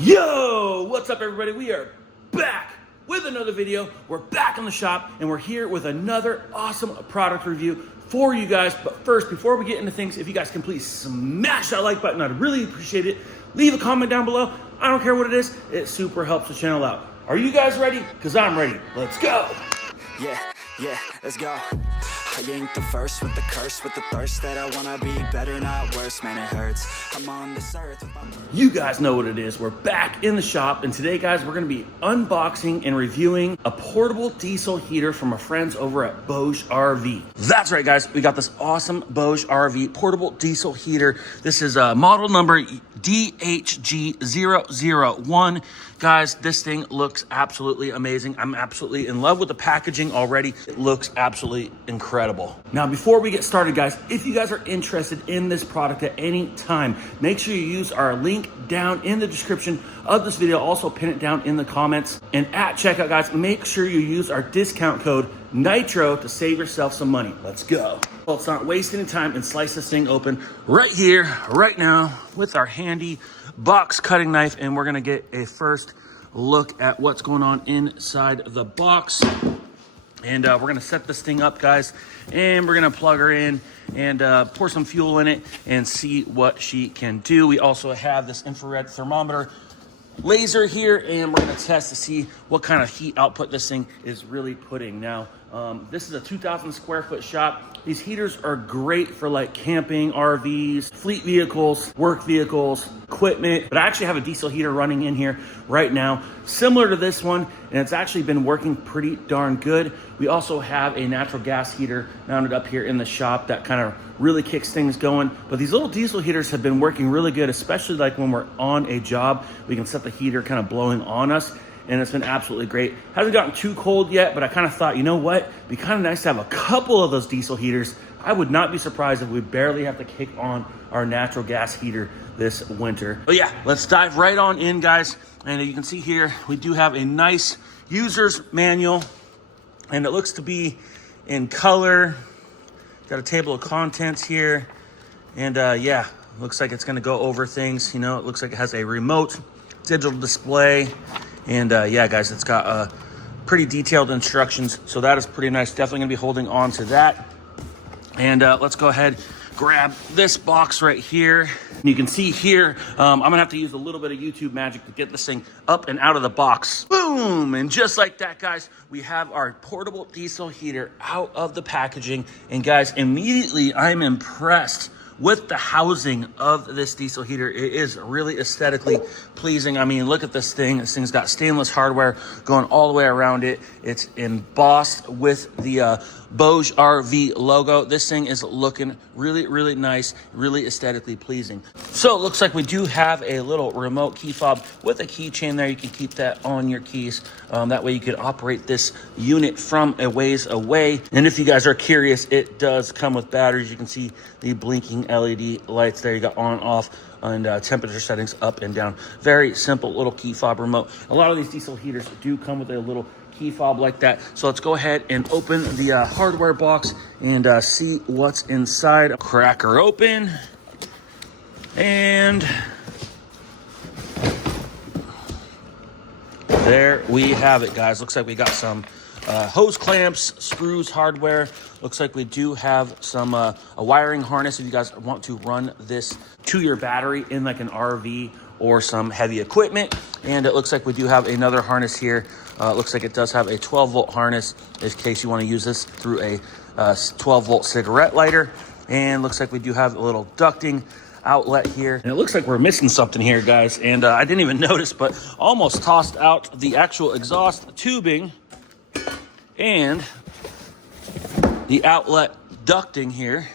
Yo, what's up everybody? We are back with another video. We're back in the shop and we're here with another awesome product review for you guys. But first, before we get into things, if you guys can please smash that like button, I'd really appreciate it. Leave a comment down below. I don't care what it is. It super helps the channel out. Are you guys ready? Because I'm ready. Let's go. Yeah, let's go. I ain't the first with the curse, with the thirst that I wanna be better, not worse, man, it hurts. I'm on this earth with my... You guys know what it is. We're back in the shop, and today, guys, we're gonna be unboxing and reviewing a portable diesel heater from our friends over at BougeRV. That's right, guys. We got this awesome BougeRV portable diesel heater. This is model number DHG001. Guys, this thing looks absolutely amazing. I'm absolutely in love with the packaging already. It looks absolutely incredible. Now, before we get started, guys, if you guys are interested in this product at any time, make sure you use our link down in the description of this video. Also pin it down in the comments. And at checkout, guys, make sure you use our discount code Nitro to save yourself some money. Let's go. Well, let's not waste any time and slice this thing open right here, right now, with our handy box cutting knife, and we're gonna get a first look at what's going on inside the box. And we're gonna set this thing up, guys, and we're gonna plug her in and pour some fuel in it and see what she can do. We also have this infrared thermometer laser here, and we're gonna test to see what kind of heat output this thing is really putting. Now, this is a 2,000 square foot shop. These heaters are great for like camping, RVs, fleet vehicles, work vehicles, equipment. But I actually have a diesel heater running in here right now, similar to this one, and it's actually been working pretty darn good. We also have a natural gas heater mounted up here in the shop that kind of really kicks things going. But these little diesel heaters have been working really good, especially like when we're on a job. We can set the heater kind of blowing on us, and it's been absolutely great. Hasn't gotten too cold yet, but I kind of thought, you know what? It'd be kind of nice to have a couple of those diesel heaters. I would not be surprised if we barely have to kick on our natural gas heater this winter. But yeah, let's dive right on in, guys. And you can see here, we do have a nice user's manual, and it looks to be in color. Got a table of contents here. And yeah, looks like it's gonna go over things. You know, it looks like it has a remote, digital display. And yeah, guys, it's got pretty detailed instructions. So that is pretty nice. Definitely gonna be holding on to that. And let's go ahead, grab this box right here. You can see here, I'm gonna have to use a little bit of YouTube magic to get this thing up and out of the box. Boom, and just like that, guys, we have our portable diesel heater out of the packaging. And guys, immediately I'm impressed with the housing of this diesel heater. It is really aesthetically pleasing. I mean, look at this thing. This thing's got stainless hardware going all the way around it. It's embossed with the BougeRV logo. This thing is looking really, really nice, really aesthetically pleasing. So it looks like we do have a little remote key fob with a keychain there. You can keep that on your keys. That way you could operate this unit from a ways away. And if you guys are curious, it does come with batteries. You can see the blinking LED lights there. You got on, off, and temperature settings up and down. Very simple little key fob remote. A lot of these diesel heaters do come with a little key fob like that. So let's go ahead and open the hardware box and see what's inside. Crack her open, and there we have it, guys. Looks like we got some hose clamps, screws, hardware. Looks like we do have some a wiring harness if you guys want to run this to your battery in like an RV or some heavy equipment. And it looks like we do have another harness here. It looks like it does have a 12-volt harness in case you want to use this through a 12-volt cigarette lighter. And looks like we do have a little ducting outlet here. And it looks like we're missing something here, guys. And I didn't even notice, but almost tossed out the actual exhaust tubing and the outlet ducting here.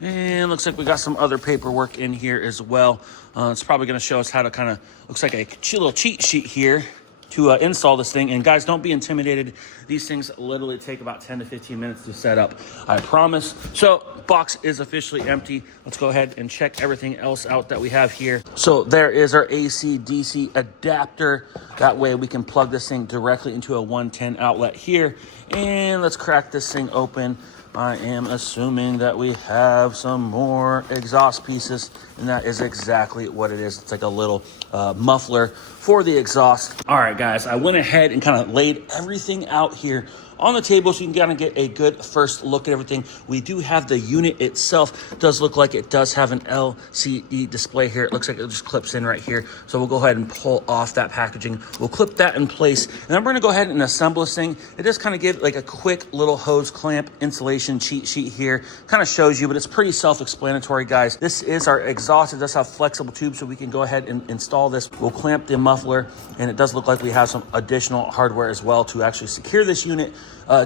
And looks like we got some other paperwork in here as well. It's probably going to show us how to kind of, looks like a little cheat sheet here to install this thing. And guys, don't be intimidated. These things literally take about 10 to 15 minutes to set up, I promise. So box is officially empty. Let's go ahead and check everything else out that we have here. So there is our AC DC adapter. That way we can plug this thing directly into a 110 outlet here. And let's crack this thing open. I am assuming that we have some more exhaust pieces, and that is exactly what it is. It's like a little muffler for the exhaust. All right, guys, I went ahead and kind of laid everything out here on the table so you can kind of get a good first look at everything. We do have the unit itself. It does look like it does have an LCD display here. It looks like it just clips in right here. So we'll go ahead and pull off that packaging. We'll clip that in place, and then we're gonna go ahead and assemble this thing. It does kind of give like a quick little hose clamp installation cheat sheet here. Kind of shows you, but it's pretty self-explanatory, guys. This is our exhaust. It does have flexible tubes, so we can go ahead and install this. We'll clamp the muffler, and it does look like we have some additional hardware as well to actually secure this unit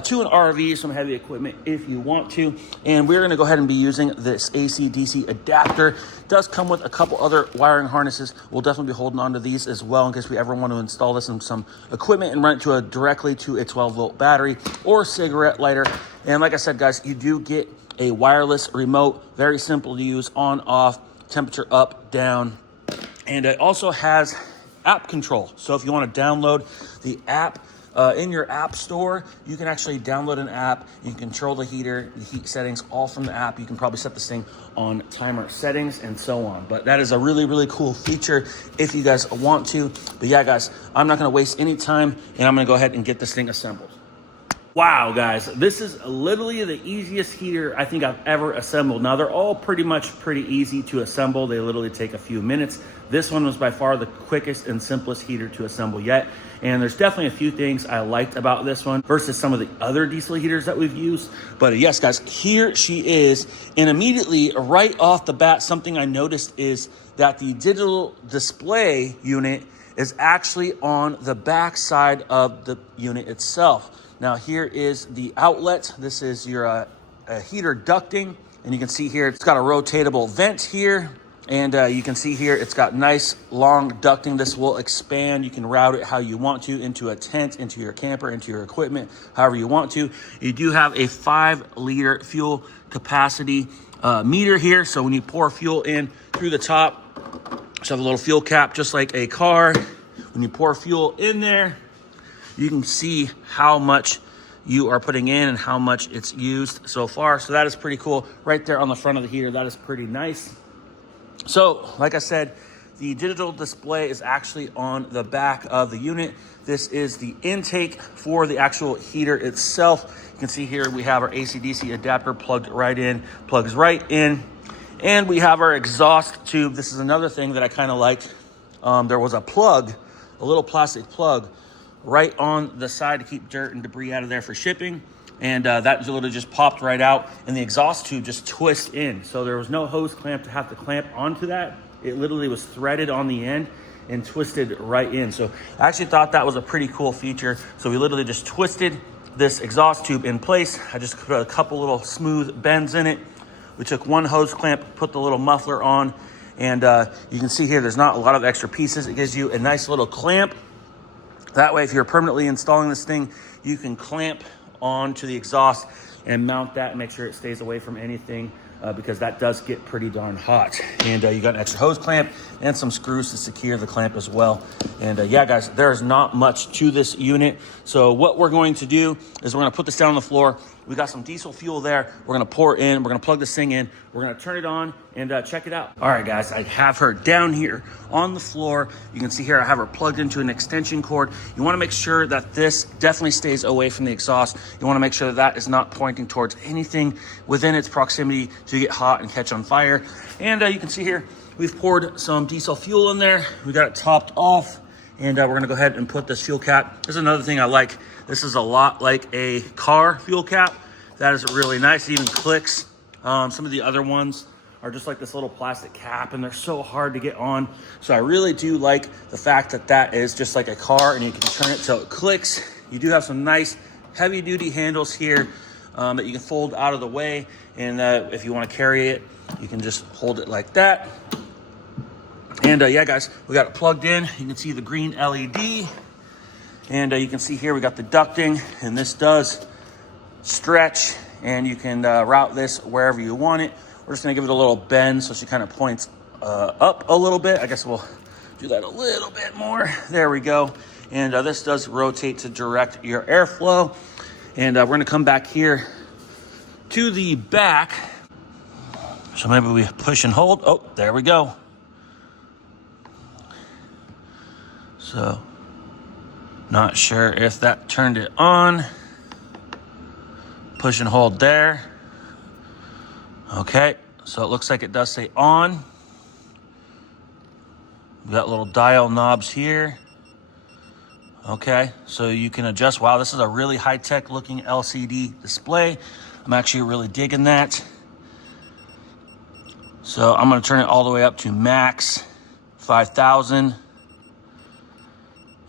to an RV, some heavy equipment if you want to. And we're gonna go ahead and be using this AC/DC adapter. It does come with a couple other wiring harnesses. We'll definitely be holding on to these as well in case we ever want to install this in some equipment and run it directly to a 12-volt battery or cigarette lighter. And like I said, guys, you do get a wireless remote, very simple to use, on, off, temperature up, down. And it also has app control. So if you want to download the app, in your app store, you can actually download an app. You can control the heater, the heat settings, all from the app. You can probably set this thing on timer settings and so on. But that is a really, really cool feature if you guys want to. But yeah, guys, I'm not gonna waste any time, and I'm gonna go ahead and get this thing assembled. Wow, guys, this is literally the easiest heater I think I've ever assembled. Now, they're all pretty easy to assemble. They literally take a few minutes. This one was by far the quickest and simplest heater to assemble yet. And there's definitely a few things I liked about this one versus some of the other diesel heaters that we've used. But yes, guys, here she is. And immediately, right off the bat, something I noticed is that the digital display unit is actually on the back side of the unit itself. Now, here is the outlet. This is your heater ducting. And you can see here, it's got a rotatable vent here. And you can see here, it's got nice long ducting. This will expand. You can route it how you want to, into a tent, into your camper, into your equipment, however you want to. You do have a 5-liter fuel capacity meter here. So when you pour fuel in through the top, you have a little fuel cap, just like a car. When you pour fuel in there, you can see how much you are putting in and how much it's used so far. So that is pretty cool. Right there on the front of the heater, that is pretty nice. So, like I said, the digital display is actually on the back of the unit. This is the intake for the actual heater itself. You can see here we have our AC/DC adapter plugged right in, plugs right in. And we have our exhaust tube. This is another thing that I kind of liked. There was a plug, a little plastic plug, right on the side to keep dirt and debris out of there for shipping. And that literally just popped right out, and the exhaust tube just twists in. So there was no hose clamp to have to clamp onto that. It literally was threaded on the end and twisted right in. So I actually thought that was a pretty cool feature. So we literally just twisted this exhaust tube in place. I just put a couple little smooth bends in it. We took one hose clamp, put the little muffler on, and you can see here there's not a lot of extra pieces. It gives you a nice little clamp. That way, if you're permanently installing this thing, you can clamp onto the exhaust and mount that and make sure it stays away from anything because that does get pretty darn hot. And you got an extra hose clamp and some screws to secure the clamp as well. And yeah, guys, there's not much to this unit. So what we're going to do is we're gonna put this down on the floor. We got some diesel fuel there. We're gonna pour it in. We're gonna plug this thing in. We're gonna turn it on and check it out. All right, guys, I have her down here on the floor. You can see here I have her plugged into an extension cord. You wanna make sure that this definitely stays away from the exhaust. You wanna make sure that that is not pointing towards anything within its proximity to get hot and catch on fire. And you can see here, we've poured some diesel fuel in there. We got it topped off. And we're gonna go ahead and put this fuel cap. This is another thing I like. This is a lot like a car fuel cap. That is really nice. It even clicks. Some of the other ones are just like this little plastic cap, and they're so hard to get on. So I really do like the fact that that is just like a car, and you can turn it till it clicks. You do have some nice heavy duty handles here that you can fold out of the way. And if you wanna carry it, you can just hold it like that. And yeah, guys, we got it plugged in. You can see the green LED. And you can see here we got the ducting, and this does stretch, and you can route this wherever you want it. We're just gonna give it a little bend so she kind of points up a little bit. I guess we'll do that a little bit more. There we go. And this does rotate to direct your airflow. And we're gonna come back here to the back. So maybe we push and hold. Oh, there we go. So, not sure if that turned it on. Push and hold there. Okay, so it looks like it does say on. We got little dial knobs here. Okay, so you can adjust. Wow, this is a really high-tech looking LCD display. I'm actually really digging that. So I'm gonna turn it all the way up to max 5,000.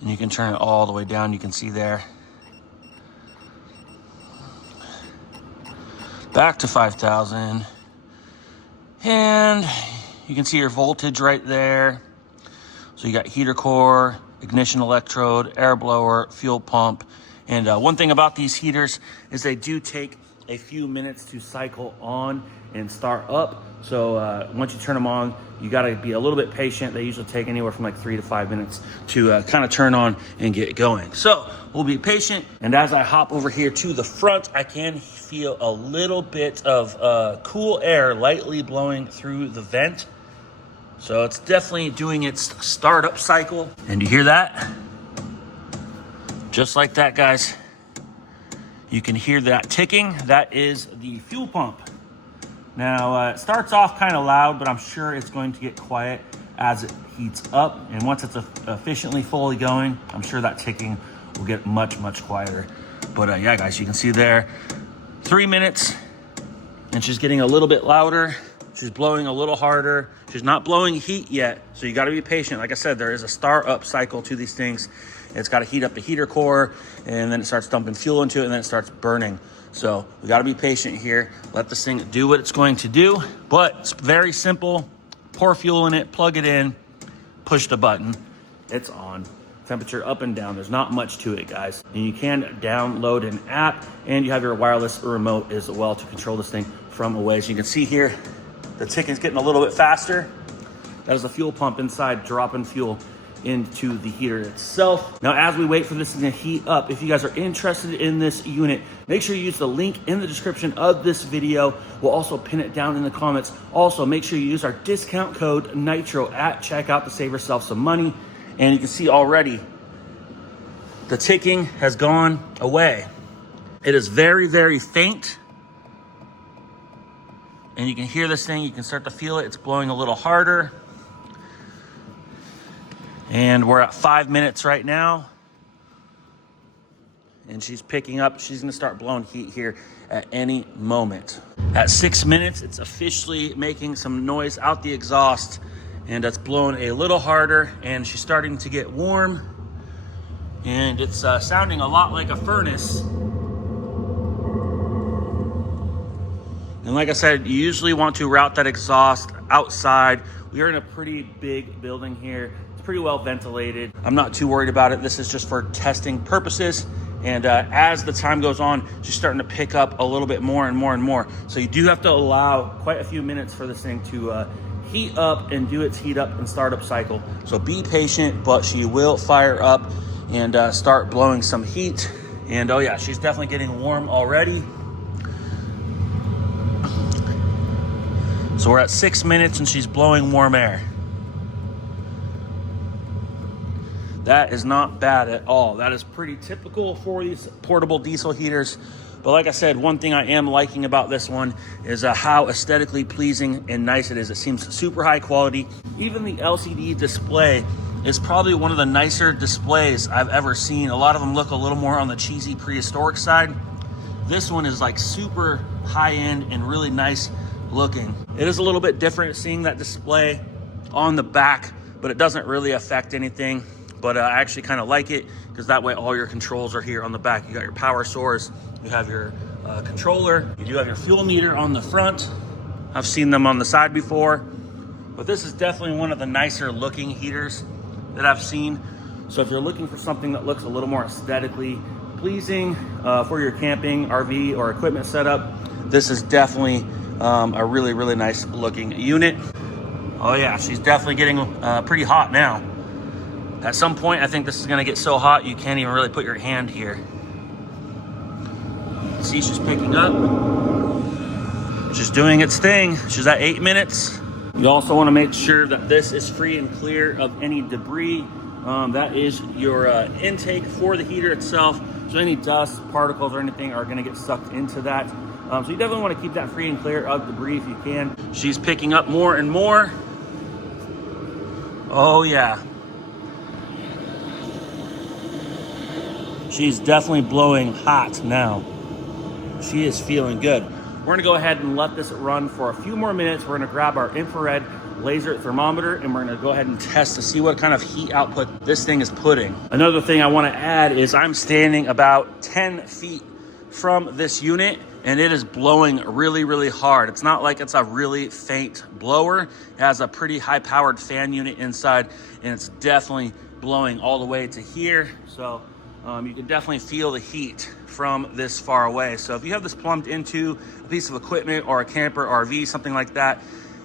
And you can turn it all the way down, you can see there. Back to 5,000. And you can see your voltage right there. So you got heater core, ignition electrode, air blower, fuel pump. And one thing about these heaters is they do take a few minutes to cycle on and start up. So once you turn them on, you gotta be a little bit patient. They usually take anywhere from like 3 to 5 minutes to kind of turn on and get going. So we'll be patient. And as I hop over here to the front, I can feel a little bit of cool air lightly blowing through the vent. So it's definitely doing its startup cycle. And you hear that? Just like that, guys. You can hear that ticking. That is the fuel pump. Now, it starts off kind of loud, but I'm sure it's going to get quiet as it heats up. And once it's efficiently fully going, I'm sure that ticking will get much, much quieter. But yeah, guys, you can see there, 3 minutes, and she's getting a little bit louder. She's blowing a little harder. She's not blowing heat yet, so you gotta be patient. Like I said, there is a start-up cycle to these things. It's gotta heat up the heater core, and then it starts dumping fuel into it, and then it starts burning. So we gotta be patient here. Let this thing do what it's going to do, but it's very simple. Pour fuel in it, plug it in, push the button, it's on. Temperature up and down, there's not much to it, guys. And you can download an app, and you have your wireless remote as well to control this thing from away. So you can see here, the ticking's getting a little bit faster. That is the fuel pump inside dropping fuel into the heater itself. Now, as we wait for this thing to heat up, if you guys are interested in this unit, make sure you use the link in the description of this video. We'll also pin it down in the comments. Also, make sure you use our discount code NITRO at checkout to save yourself some money. And you can see already, the ticking has gone away. It is very, very faint. And you can hear this thing, you can start to feel it. It's blowing a little harder. And we're at 5 minutes right now. And she's picking up. She's gonna start blowing heat here at any moment. At 6 minutes, it's officially making some noise out the exhaust, and it's blowing a little harder, and she's starting to get warm. And it's sounding a lot like a furnace. And like I said, you usually want to route that exhaust outside. We are in a pretty big building here. It's pretty well ventilated. I'm not too worried about it. This is just for testing purposes. And as the time goes on, she's starting to pick up a little bit more and more and more. So you do have to allow quite a few minutes for this thing to heat up and do its heat up and startup cycle. So be patient, but she will fire up and start blowing some heat. And oh yeah, she's definitely getting warm already. So we're at 6 minutes and she's blowing warm air. That is not bad at all. That is pretty typical for these portable diesel heaters. But like I said, one thing I am liking about this one is how aesthetically pleasing and nice it is. It seems super high quality. Even the LCD display is probably one of the nicer displays I've ever seen. A lot of them look a little more on the cheesy prehistoric side. This one is like super high end and really nice looking. It is a little bit different seeing that display on the back, but it doesn't really affect anything. But I actually kind of like it because that way all your controls are here on the back. You got your power source, you have your controller, you do have your fuel meter on the front. I've seen them on the side before, but this is definitely one of the nicer looking heaters that I've seen. So if you're looking for something that looks a little more aesthetically pleasing for your camping, RV, or equipment setup, this is definitely a really, really nice looking unit. Oh yeah, she's definitely getting pretty hot now. At some point, I think this is gonna get so hot you can't even really put your hand here. See, she's picking up. She's doing its thing. She's at 8 minutes. You also want to make sure that this is free and clear of any debris. That is your intake for the heater itself. So any dust, particles, or anything are going to get sucked into that. So you definitely want to keep that free and clear of debris if you can. She's picking up more and more. Oh yeah. She's definitely blowing hot now. She is feeling good. We're gonna go ahead and let this run for a few more minutes. We're gonna grab our infrared laser thermometer and we're gonna go ahead and test to see what kind of heat output this thing is putting. Another thing I wanna add is I'm standing about 10 feet from this unit and it is blowing really, really hard. It's not like it's a really faint blower. It has a pretty high powered fan unit inside and it's definitely blowing all the way to here. So you can definitely feel the heat from this far away. So if you have this plumbed into a piece of equipment or a camper, RV, something like that,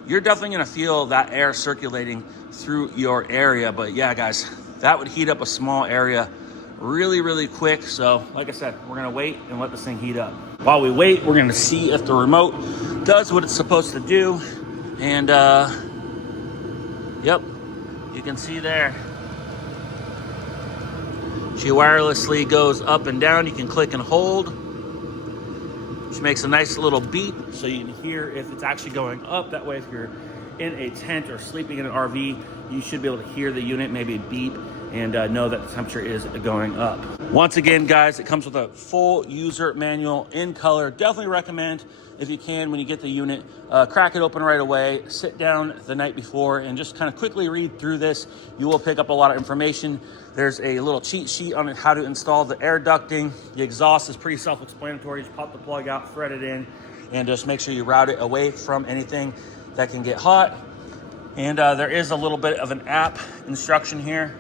you're definitely gonna feel that air circulating through your area. But yeah, guys, that would heat up a small area really, really quick. So like I said, we're gonna wait and let this thing heat up. While we wait, we're gonna see if the remote does what it's supposed to do. And yep, you can see there. She wirelessly goes up and down. You can click and hold. She makes a nice little beep so you can hear if it's actually going up. That way, if you're in a tent or sleeping in an RV, you should be able to hear the unit maybe beep and know that the temperature is going up. Once again, guys, it comes with a full user manual in color. Definitely recommend, if you can, when you get the unit, crack it open right away, sit down the night before and just kind of quickly read through this. You will pick up a lot of information. There's a little cheat sheet on how to install the air ducting. The exhaust is pretty self-explanatory. Just pop the plug out, thread it in, and just make sure you route it away from anything that can get hot. And there is a little bit of an app instruction here.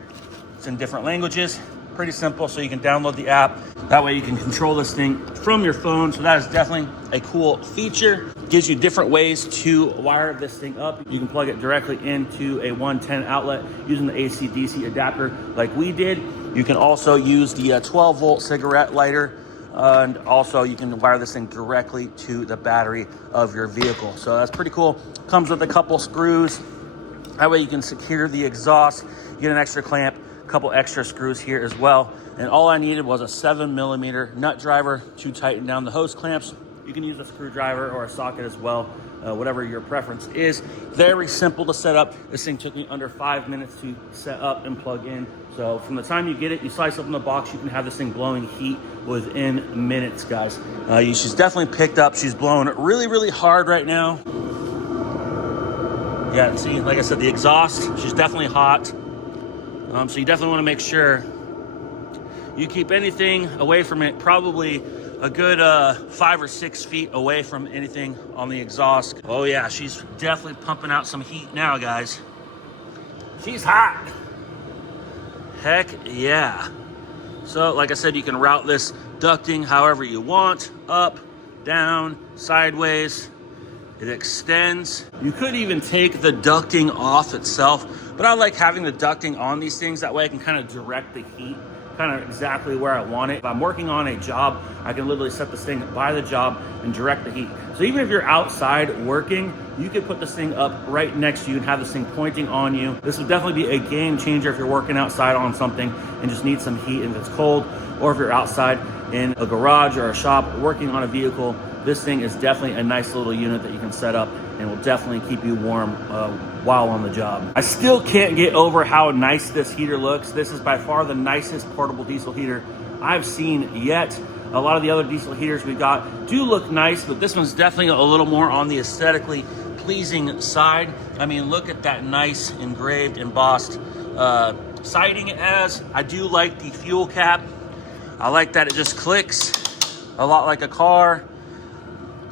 It's in different languages. Pretty simple, so you can download the app. That way you can control this thing from your phone. So that is definitely a cool feature. Gives you different ways to wire this thing up. You can plug it directly into a 110 outlet using the AC/DC adapter like we did. You can also use the 12 volt cigarette lighter. And also you can wire this thing directly to the battery of your vehicle. So that's pretty cool. Comes with a couple screws. That way you can secure the exhaust. You get an extra clamp, a couple extra screws here as well. And all I needed was a 7mm nut driver to tighten down the hose clamps. You can use a screwdriver or a socket as well, whatever your preference is. Very simple to set up. This thing took me under 5 minutes to set up and plug in. So from the time you get it, you slice open the box, you can have this thing blowing heat within minutes, guys. She's definitely picked up. She's blowing really, really hard right now. Yeah, see, like I said, the exhaust, she's definitely hot. So you definitely want to make sure you keep anything away from it, probably a good 5 or 6 feet away from anything on the exhaust. Oh yeah, she's definitely pumping out some heat now, guys. She's hot. Heck yeah. So like I said, you can route this ducting however you want, up, down, sideways. It extends. You could even take the ducting off itself, but I like having the ducting on these things. That way I can kind of direct the heat kind of exactly where I want it. If I'm working on a job, I can literally set this thing by the job and direct the heat. So even if you're outside working, you could put this thing up right next to you and have this thing pointing on you. This would definitely be a game changer if you're working outside on something and just need some heat and it's cold, or if you're outside in a garage or a shop working on a vehicle. This thing is definitely a nice little unit that you can set up and will definitely keep you warm while on the job. I still can't get over how nice this heater looks. This is by far the nicest portable diesel heater I've seen yet. A lot of the other diesel heaters we got do look nice, but this one's definitely a little more on the aesthetically pleasing side. I mean, look at that nice engraved, embossed siding it has. I do like the fuel cap. I like that it just clicks a lot like a car.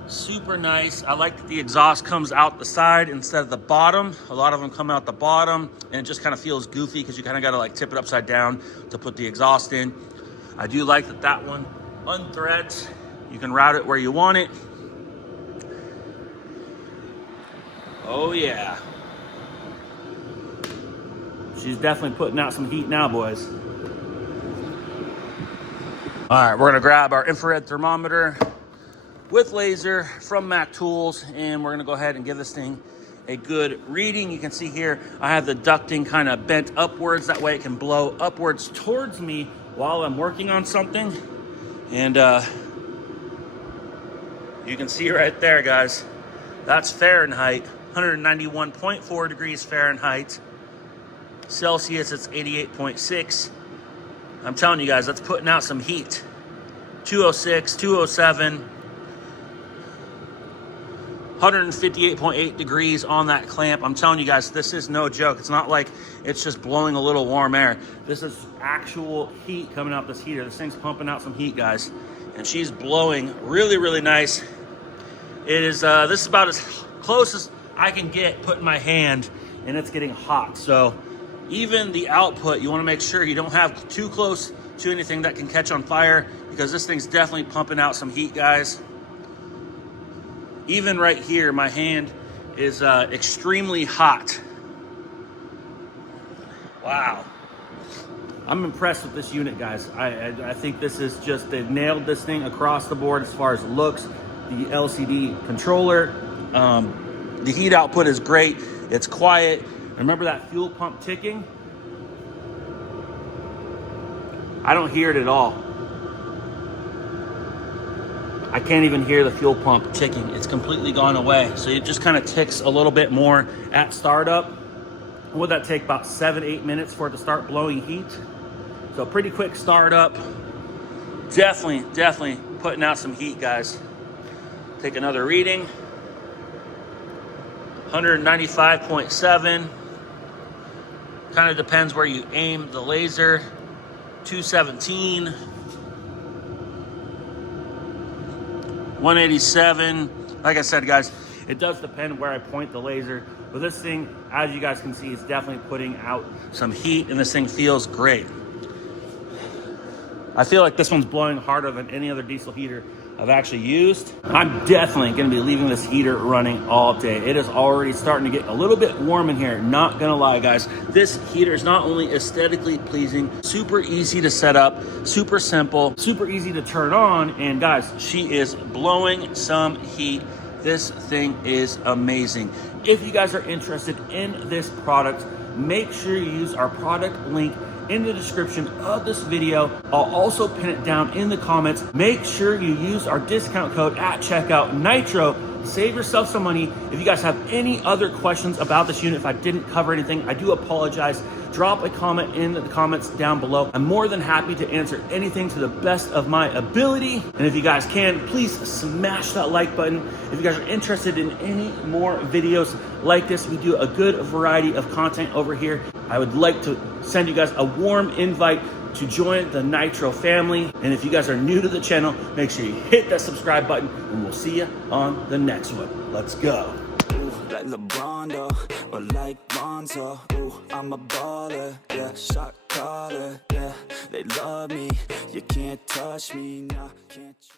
Super nice. I like that the exhaust comes out the side instead of the bottom. A lot of them come out the bottom and it just kind of feels goofy because you kind of got to like tip it upside down to put the exhaust in. I do like that that one unthreads. You can route it where you want it. Oh yeah. She's definitely putting out some heat now, boys. All right, we're gonna grab our infrared thermometer. with laser from Mac Tools, and we're gonna go ahead and give this thing a good reading. You can see here, I have the ducting kind of bent upwards. That way it can blow upwards towards me while I'm working on something. And you can see right there, guys, that's Fahrenheit, 191.4 degrees Fahrenheit. Celsius, it's 88.6. I'm telling you guys, that's putting out some heat. 206, 207. 158.8 degrees on that clamp. I'm telling you guys, this is no joke. It's not like it's just blowing a little warm air. This is actual heat coming out this heater. This thing's pumping out some heat, guys. And she's blowing really, really nice. It is, this is about as close as I can get putting my hand, and it's getting hot. So even the output, you wanna make sure you don't have too close to anything that can catch on fire, because this thing's definitely pumping out some heat, guys. Even right here, my hand is extremely hot. Wow. I'm impressed with this unit, guys. I think this is just, they've nailed this thing across the board as far as looks. The LCD controller, the heat output is great. It's quiet. Remember that fuel pump ticking? I don't hear it at all. I can't even hear the fuel pump ticking. It's completely gone away. So it just kind of ticks a little bit more at startup. Would that take about 7-8 minutes for it to start blowing heat? So pretty quick startup. Definitely putting out some heat, guys. Take another reading. 195.7. Kind of depends where you aim the laser. 217. 187. Like I said, guys, it does depend where I point the laser, but this thing, as you guys can see, is definitely putting out some heat, and this thing feels great. I feel like this one's blowing harder than any other diesel heater I've actually used. I'm definitely gonna be leaving this heater running all day. It is already starting to get a little bit warm in here, not gonna lie, guys. This heater is not only aesthetically pleasing, super easy to set up, super simple, super easy to turn on, and guys, she is blowing some heat. This thing is amazing. If you guys are interested in this product, make sure you use our product link in the description of this video. I'll also pin it down in the comments. Make sure you use our discount code at checkout, Nitro. Save yourself some money. If you guys have any other questions about this unit, if I didn't cover anything, I do apologize. Drop a comment in the comments down below. I'm more than happy to answer anything to the best of my ability. And if you guys can, please smash that like button. If you guys are interested in any more videos like this, we do a good variety of content over here. I would like to send you guys a warm invite to join the Nitro family. And if you guys are new to the channel, make sure you hit that subscribe button, and we'll see you on the next one. Let's go. Ooh, like LeBron though, or like Bonzo. Ooh, I'm a baller, yeah, shot caller, yeah. They love me, you can't touch me, nah, can't you?